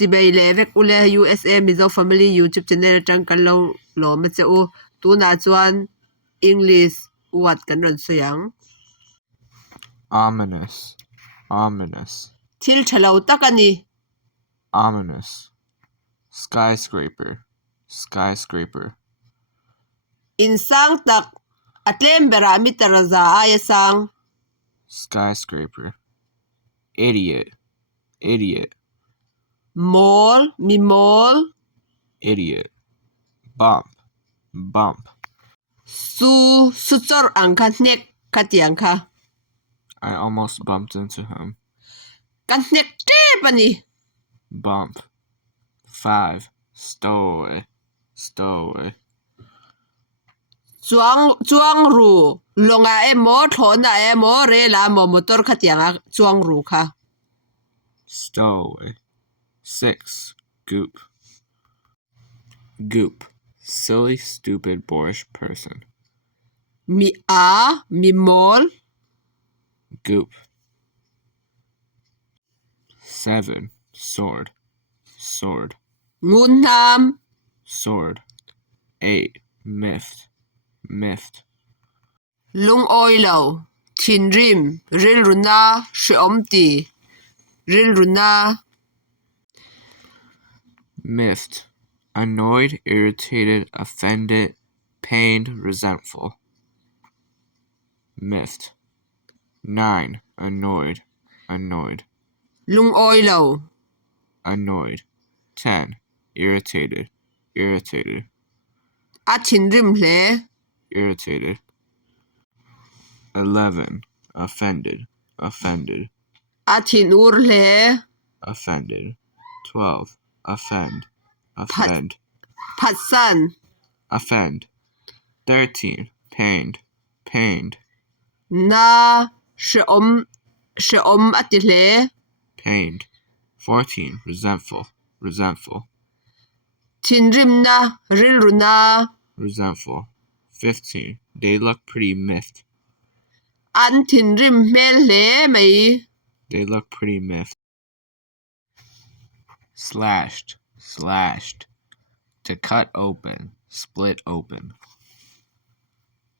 Chibay levek ule USA Mizo Family YouTube channel trang kan lo ma cheu tu na chuan English what kan ron sayang. Ominous. Ominous. Thil thalo takani. Ominous. Skyscraper. Skyscraper. Insang tak atlem berami taraza ayasang. Skyscraper. Idiot. Idiot. Mall, mi mall. Idiot. Bump. Bump. Suchor ang kanek katiang ka. I almost bumped into him. Kanek tepani. Bump. 5. Stowaway. Stowaway. Chuang ru. Longa e mo thona e mo re la mo motor katiang chuang ru ka. Stowaway. 6. Goop. Goop. Silly, stupid, boorish person. Mi mall. Goop. 7. Sword. Sword. Ngunam. Sword. 8. Miffed. Miffed. Lung oilo. Thin rim. Ril runa. Shiomti. Ril runa. Miffed. Annoyed, irritated, offended, pained, resentful. Miffed. 9. Annoyed. Annoyed. Lung oilo. Annoyed. 10. Irritated. Irritated. Thin rim le. Irritated. 11. Offended. Offended. Thin ur le. Offended. 12. Offend. Offend. Patsan. Offend. 13. Pained. Pained. Na. Shiom atile. Pained. 14. Resentful. Resentful. Thin rim na. Ril runa. Resentful. 15. They look pretty miffed. Thin rim mel le mai. They look pretty miffed. Slashed. Slashed. To cut open. Split open.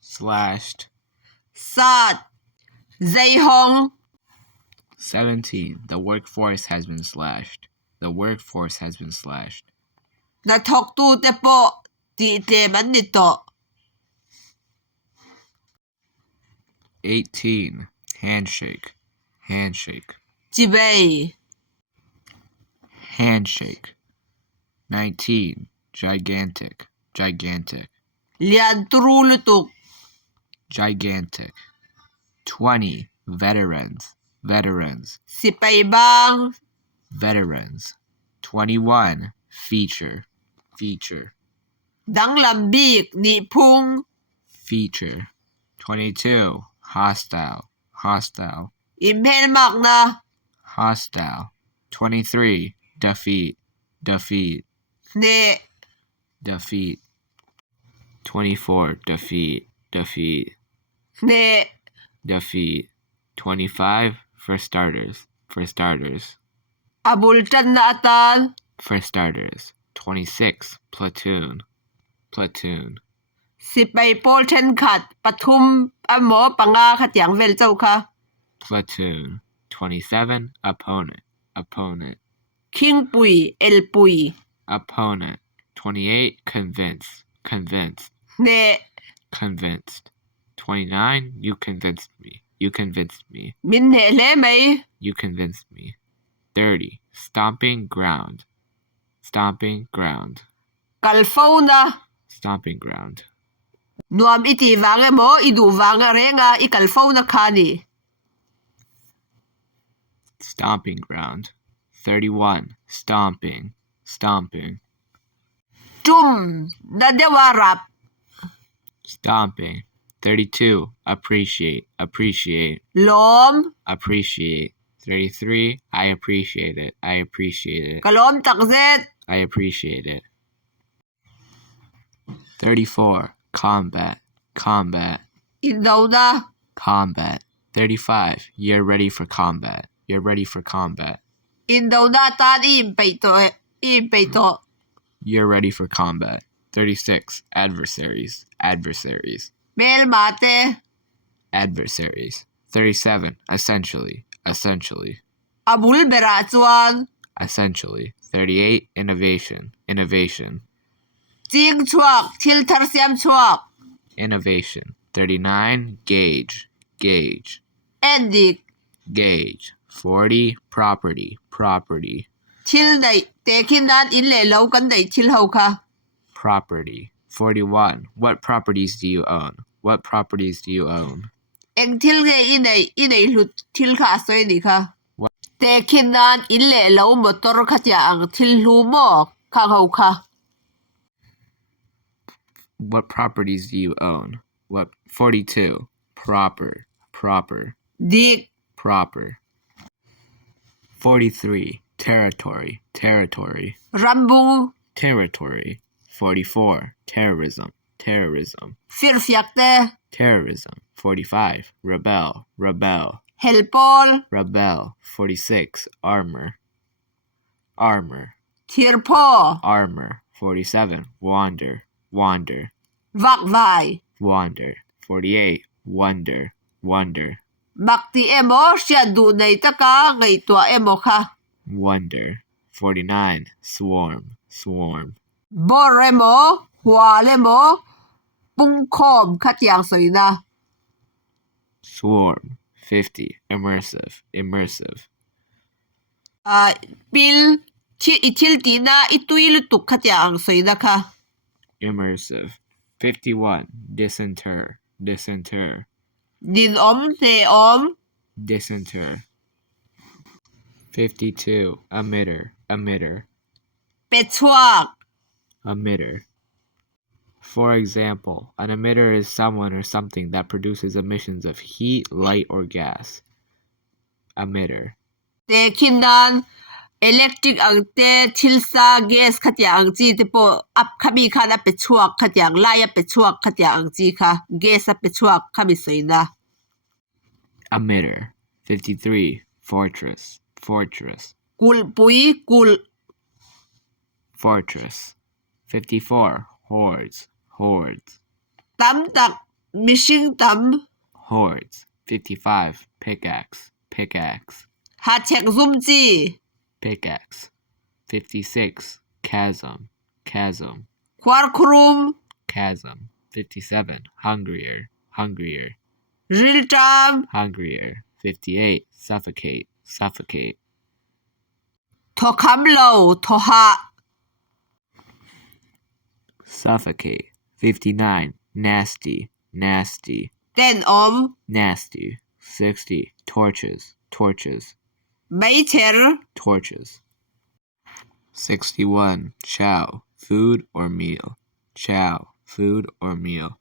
Slashed. Sat. Zay hong. 17. The workforce has been slashed. The workforce has been slashed. Na thok tu te po. Ti te man nito. 18. Handshake. Handshake. Chibay. Handshake. 19. Gigantic. Gigantic. Lian turulutuk. Gigantic. 20. Veterans. Veterans. Sipay bang. Veterans. 21. Feature. Feature. Dang lambik ni pung. Feature. 22. Hostile. Hostile. Imhel mak na. Hostile. 23. Defeat. Defeat. Ne. Defeat. 24. Defeat. Defeat. Ne. Defeat. 25. For starters. For starters. Abultan na atan. For starters. 26. Platoon. Platoon. Sipay pol chen khat. Pathum amo panga khatyang vel chau ka. Platoon. 27. Opponent. Opponent. King pui. El pui. Opponent. 28. Convince. Convinced. Ne. Convinced. 29. You convinced me. You convinced me. Min ne le mai. You convinced me. 30. Stomping ground. Stomping ground. Kalfaw na. Stomping ground. Nuam iti vanga mo. Idu vanga renga. Ikalfaw na kani. Stomping ground. 31. Stomping. Stomping. Tum. Na dewarap. Stomping. 32. Appreciate. Appreciate. Lom. Appreciate. 33. I appreciate it. I appreciate it. Kalom takzet. I appreciate it. 34. Combat. Combat. Idaw na. Combat. 35. You're ready for combat. You're ready for combat. in đâu na tan im pei to You're ready for combat. 36. Adversaries. Adversaries. mel mate Adversaries. 37. Essentially. Essentially. abul bera chuan Essentially. 38. Innovation. Innovation. ching chuak thil thar siam chuak Innovation. 39. Gauge. Gauge. endik Gauge. 40. Property. Property. thil nei te khin nan in le lo kan nei thil ho kha Property. 41. What properties do you own? What properties do you own? eng thil nge i nei hlut thil kha soi ni kha What? te khin nan in le lo motor kha tia ang thil hlu mo kha ho kha What properties do you own? What? 42. Proper. Proper. dik Proper. 43. Territory. Territory. rambung Territory. 44. Terrorism. Terrorism. fir fiak te Terrorism. 45. Rebel. Rebel. helpol Rebel. 46. Armor. Armor. thir pho Armor. 47. Wander. Wander. vak vai Wander. 48. Wonder. Wonder. bakti emo sia du nei taka ngaihtuah emo kha Wonder. 49. Swarm. Swarm. bor emo hua emo pungkhom kha tiang soi na Swarm. 50. Immersive. Immersive. pil thil tina i tui lu tuk kha tiang soi na kha Immersive. 51. Disinter. Disinter. din om ne om Disinter. 52. Emitter. Emitter. pe chuak Emitter. For example, an emitter is someone or something that produces emissions of heat, light, or gas. Emitter. te khin nan electric ang te thil sa gas kha tiang chi te po ap khami kha na pe chuak kha tiang lai pe chuak kha tiang chi kha gas pe chuak khami soi na Emitter. 53. Fortress. Fortress. kul pui kul Fortress. 54. Hordes. Hordes. tam tak mishing tam Hordes. 55. Pickaxe. Pickaxe. ha chek zum chi Pickaxe. 56. Chasm. Chasm. khwar khrum Chasm. 57. Hungrier. Hungrier. ril tam Hungrier. 58. Suffocate. Suffocate. tho kham lo tho ha Suffocate. 59. Nasty. Nasty. ten om Nasty. 60. Torches. Torches. mai cher Torches. 61. Chow. Food or meal. Chow. Food or meal.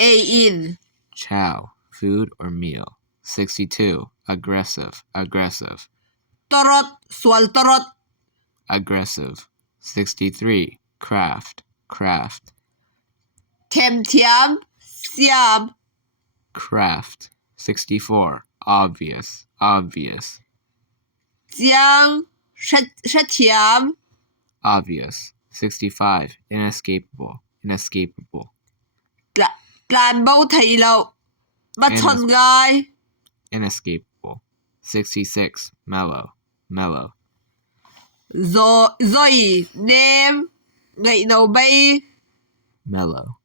a in Chow. Food or meal. 62. Aggressive. Aggressive. torot swal torot Aggressive. 63. Craft. Craft. them thiam siam Craft. 64. Obvious. Obvious. chiang sha thiam Obvious. 65. Inescapable. Inescapable. tlan bo thai lo ba chon gai Inescapable. 66. Mellow. Mellow. zoi nem ngai no bay Mellow.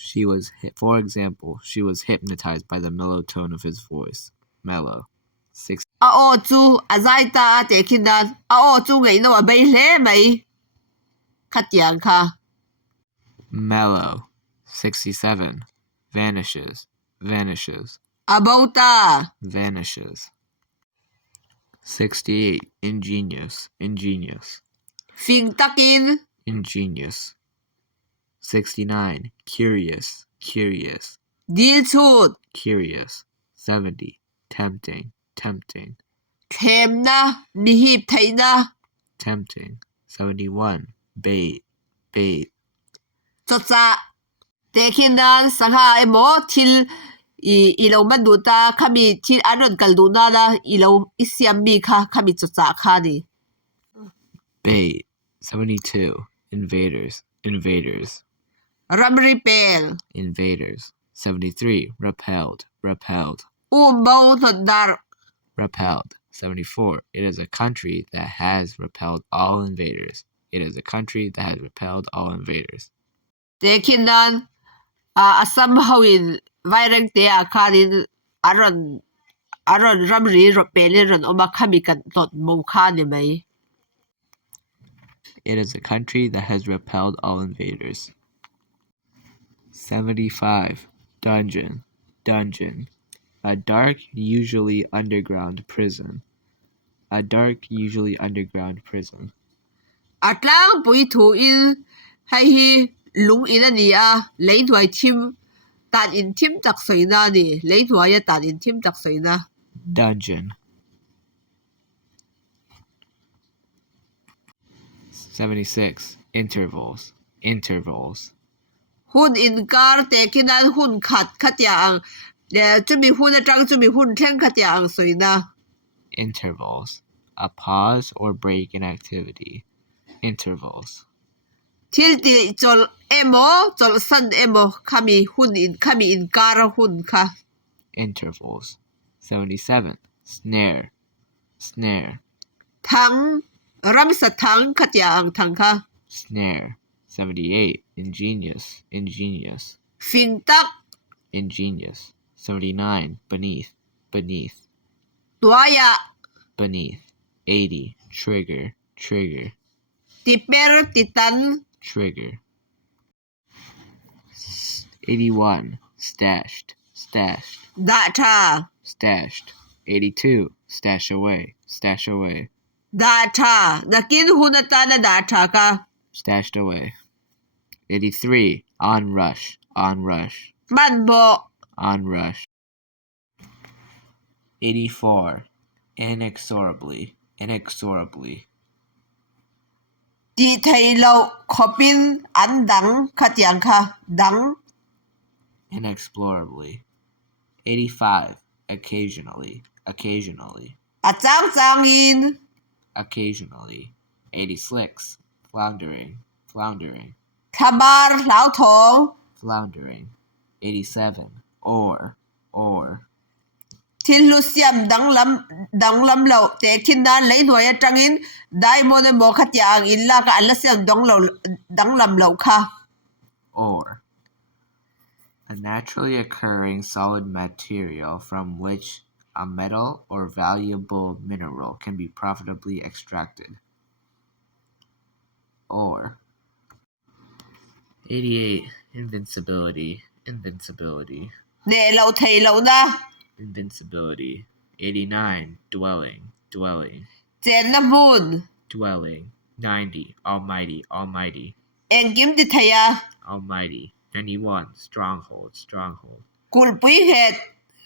She was, for example, she was hypnotized by the mellow tone of his voice. Mellow. 6. a o chu azai ta te khin dan a o chu ngai no bay hle mai kha tiang kha Mellow. 67. Vanishes. Vanishes. abouta Vanishes. 68. Ingenious. Ingenious. fing takin Ingenious. 69. Curious. Curious. dil chut Curious. 70. Tempting. Tempting. them na ni hip thai na Tempting. 71. Bait. Bait. cho cha te khin dan sangha emo thil i lo man du ta khami thil anon kal du na na i lo isiam mi kha khami cho cha kha ni Bait. 72. Invaders. Invaders. Repel. Invaders. 73. Repelled. Repelled. Both dar. Repelled. 74. It is a country that has repelled all invaders. It is a country that has repelled all invaders. Tekinan asam hawin vairang te akanin aron ramri repelin oma kami kan tot mo khani mai. It is a country that has repelled all invaders. 75. Dungeon. Dungeon. A dark, usually underground prison. A dark, usually underground prison. Atlang pui thu in hay hi lung in ani a leitwai thim tan in thim tak soina ni leitwai ya tan in thim tak soina. Dungeon. 76. Intervals. Intervals. Hun in kar tekinan hun khat ya ang chumi hun atang chumi hun thleng khat ya ang soina. Intervals. A pause or break in activity. Intervals. Thil ti chol emo chol san emo kami in kar hun kha. Intervals. 77. Snare. Snare. Thang ramsa thang khat ya ang thang kha. Snare. 78. Ingenious. Ingenious. Fin tak Ingenious. 79. Beneath. Beneath. tuaya Beneath. 80. Trigger. Trigger. tiper titan. Trigger. 81. Stashed. Stashed. Data. Stashed. 82. Stash away. Stash away. Data. Nakin hunata na data ka. Stashed away. 83. Onrush. Onrush. Manbo. Onrush. 84. Inexorably. Inexorably. Di thai lo khopin an dang khatyang kha. Dang. Inexplorably. 85. Occasionally. Occasionally. Achang chang in. Occasionally. 86. Floundering. Floundering. Thabar lao thong. Floundering. 87. Or. Or. Thil lu siam dang lam lo tekin na leitwai atang in dai mo ne mo khatyang illa ka alla siam dang lam lo kha. Or. A naturally occurring solid material from which a metal or valuable mineral can be profitably extracted. Or. 88. Invincibility. Invincibility. Ne lo thai lo na. Invincibility. 89. Dwelling. Dwelling. Chen na hun. Dwelling. 90. Almighty. Almighty. Engkim di thaya. Almighty. 91. Stronghold. Stronghold. Kulpui het.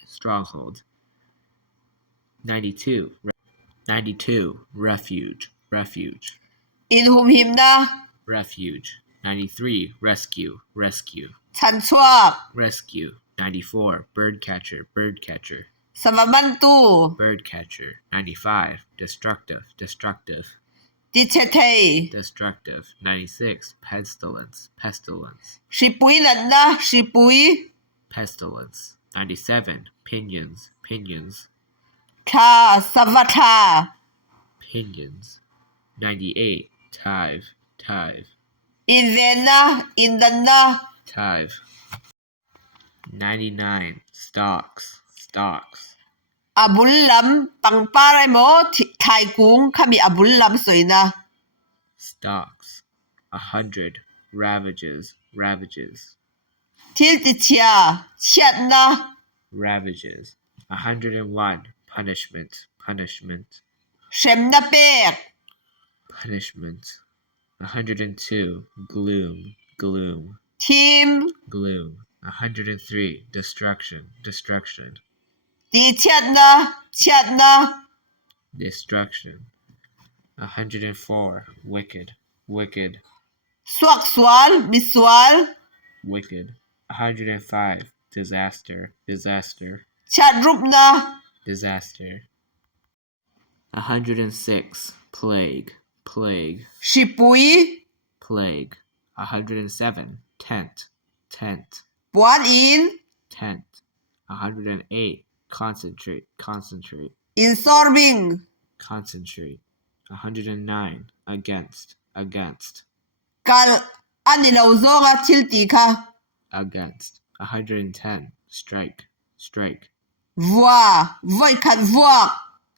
Stronghold. 92. 92. Refuge. Refuge. In hum him na. Refuge. 93. Rescue. Rescue. Chan chuak. Rescue. 94. Birdcatcher. Birdcatcher. Savamantu. Birdcatcher. 95. Destructive. Destructive. Di che thai. Destructive. 96. Pestilence. Pestilence. Shipui nan na. Shipui. Pestilence. 97. Pinions. Pinions. Tha savatha. Pinions. 98. Tive. Tive. In ven na. In dan na. Tive. 99. Stalks. Stalks. Abul lam pangparay mo thai kung kami abul lam soina. Stalks. 100. Ravages. Ravages. Thil ti chia. Chiat na. Ravages. 101. Punishment. Punishment. Shem na pek. Punishment. 102. Gloom. Gloom. Thim. Gloom. 103. Destruction. Destruction. Di chiat na. Chiat na. Destruction. 104. Wicked. Wicked. Swak swal. Miswal. Wicked. 105. Disaster. Disaster. Chat rup na. Disaster. 106. Plague. plague, Shipui, plague. 107, tent, tent, Puan in, tent. 108, concentrate, concentrate, Insorbing, concentrate. 109, against, against, Kal Anilaw zonga tilti ka, against. 110, strike, strike, Vua, Voi kat vuak,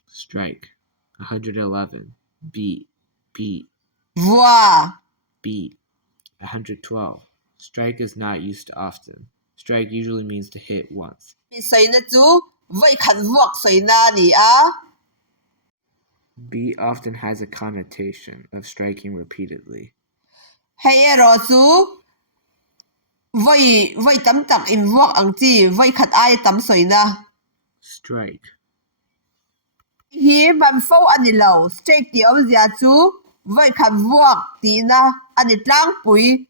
strike. 111, beat, beat, Vua, beat. 112, strike is not used often. Strike usually means to hit once. Pisoy na chu, Voi kat vuak soy na ni a. Beat often has a connotation of striking repeatedly. Hey ro chu, Voi tam tak in vuak ang chi, Voi kat ay tam soy na. Strike. Hi ban fo anilaw, straight ti om zia chu, Voi kat vuak ti na, anitlang pui.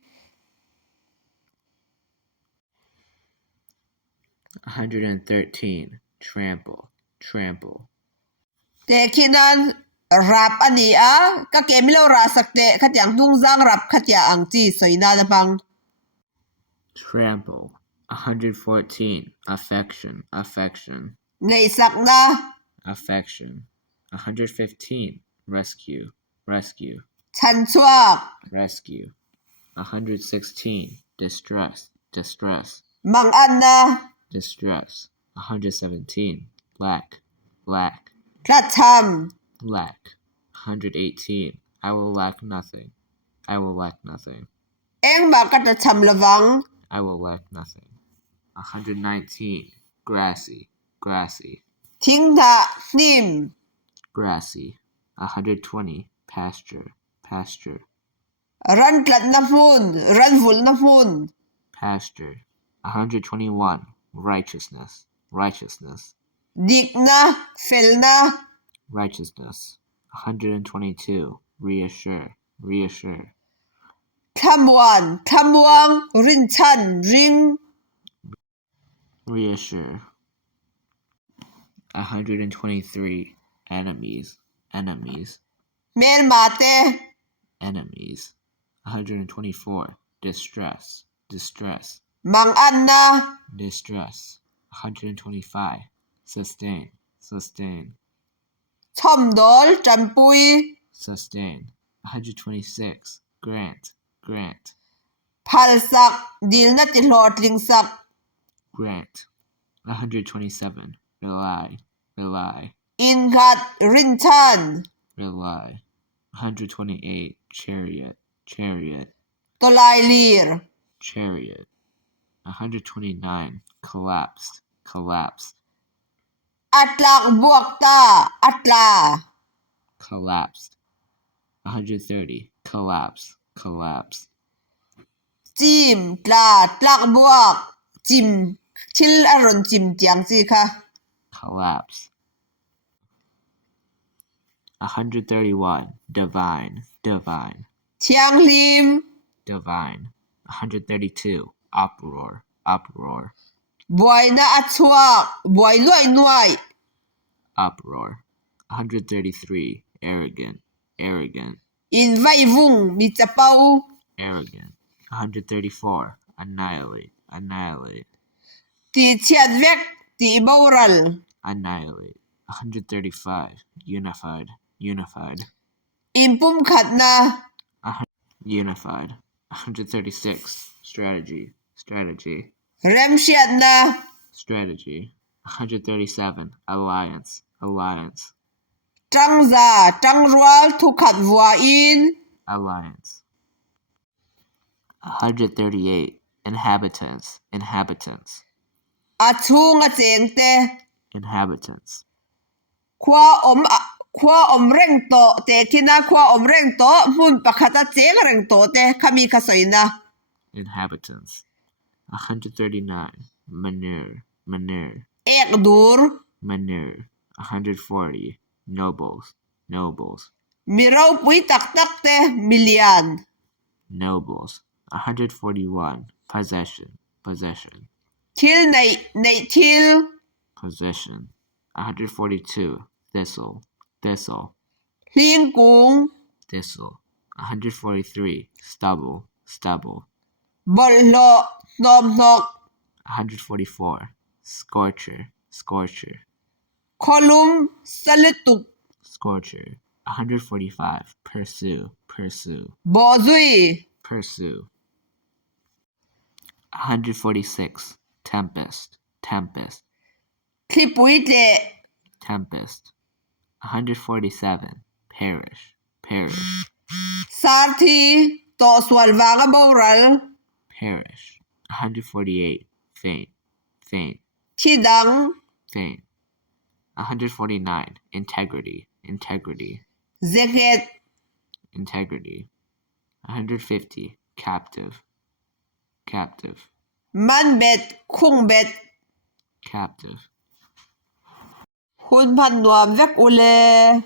113, trample, trample, Te kinan rap ani a, ka kemilo ra sakte katyang tungzang rap katya ang chi soy na na pang. trample. 114, affection, affection, Ngay sak na, affection. 115, rescue, rescue, chan chuak, rescue. 116, distress, distress, mang an na, distress. 117, lack, lack, tlatham, lack. 118, I will lack nothing, I will lack nothing, eng ba katacham lawang, I will lack nothing. 119, grassy, grassy, tingna nim, grassy. 120, pasture, pasture, ran tlat na hun, ran vul na hun, pasture. 121, righteousness, righteousness, dik na, fel na, righteousness. 122, reassure, reassure, thamwang, rin chan, ring, reassure. 123, enemies, enemies, mel mate, enemies. 124, distress, distress, mang an na, distress. 125, sustain, sustain, chomdol, champui, sustain. 126, grant, grant, phalsak, dil na tihlot lingsak, grant. 127, rely, rely, ingat, rin chan, rely. 128, chariot, chariot, tolay lir, chariot. 129, collapsed, collapsed, atlak buak ta, atla, collapsed. 130, collapse, collapse, chim, tla, tlak buak, chim, thil aron chim tiang chi ka, collapse. 131, divine, divine, thiang lim, divine. 132, uproar, uproar, buay na atsuak, buay luay nuay, uproar. 133, arrogant, arrogant, in vai vung, mi chapaw, arrogant. 134, annihilate, annihilate, ti chiat vek, ti baural, annihilate. 135, unified, unified, impum khat na, unified. 136, strategy, strategy, rem shiat na, strategy. 137, alliance, alliance, trangza, trangrual, thu khat vua in, alliance. 138, inhabitants, inhabitants, achung a cheng te, inhabitants, khwa om reng to te kina khwa om reng to mun pakhata cheng reng to te khami kha soina inhabitants. 139, manure, manure, ek dur manure. 140, nobles, nobles, mirau pui tak tak te million nobles. 141, possession, possession, thil nei thil possession. 142, thistle, thistle, hling kung thistle. 143. Stubble, stubble. Bollo, nom nok. 144. Scorcher, scorcher. Kolum, salituk. Scorcher. 145. Pursue, pursue. Bozui. Pursue. 146. Tempest, tempest. Klipuite. Tempest. 147. Perish, perish. Sarti, toswal vaga boral. Perish. 148. Faint, faint, Tidang, faint. 149. Integrity, integrity, zeket. integrity. 150. Captive, captive, Manbet, kungbet. captive. Hun pan nuam vek ule.